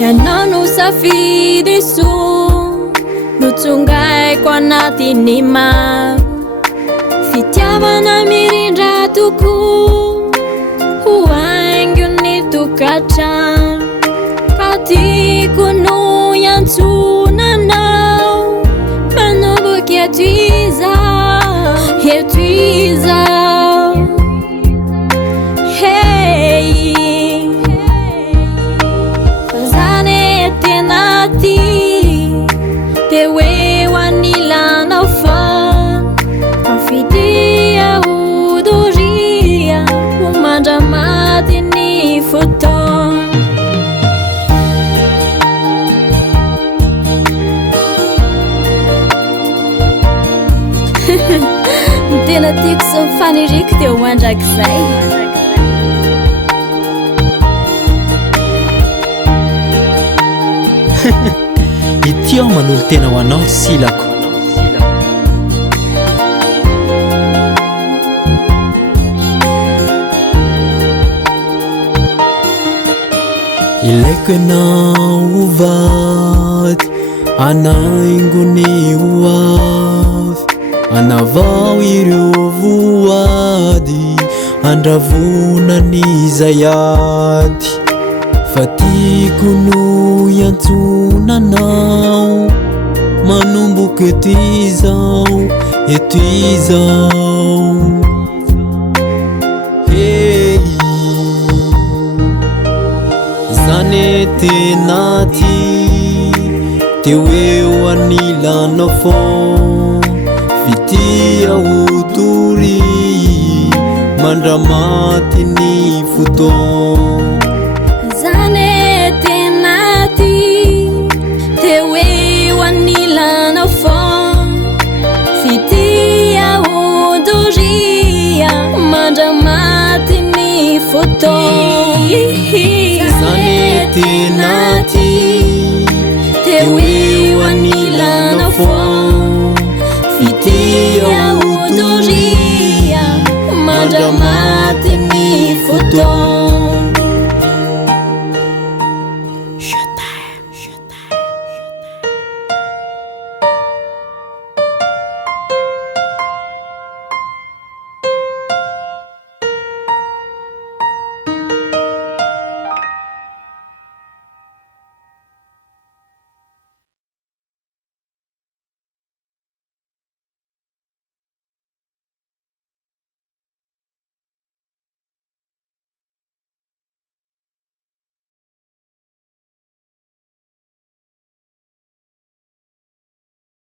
Ianao safidy so notsongaiko anatiny maro fitiavana mirindra tokoa ho haingony tokantrano ka tiako no iantsonanao manomboky eto izao hey fazane Tena Tia te hoe hoanilanao foana afidia hodoria ho mandramaty ny fotoana ny tena tiako sy mifaniriako teo mandrakizay ity aho manolo tena ho anao silako ilaiko ianao hovady anaingony ho avy anavao ireo voady andravonany zayady fa tiako no iantsonanao manomboky eto izao hey zane Tena Tia te hoe hoanilanao fô fitia hotory mandramaty ny fotoana zane Tena Tia te hoe hoanilanao fô fitia hodoria mandramaty ny fotoana zane Tena Tia te hoe hoanilanao fô fitia hodoria mandramaty ny fotoana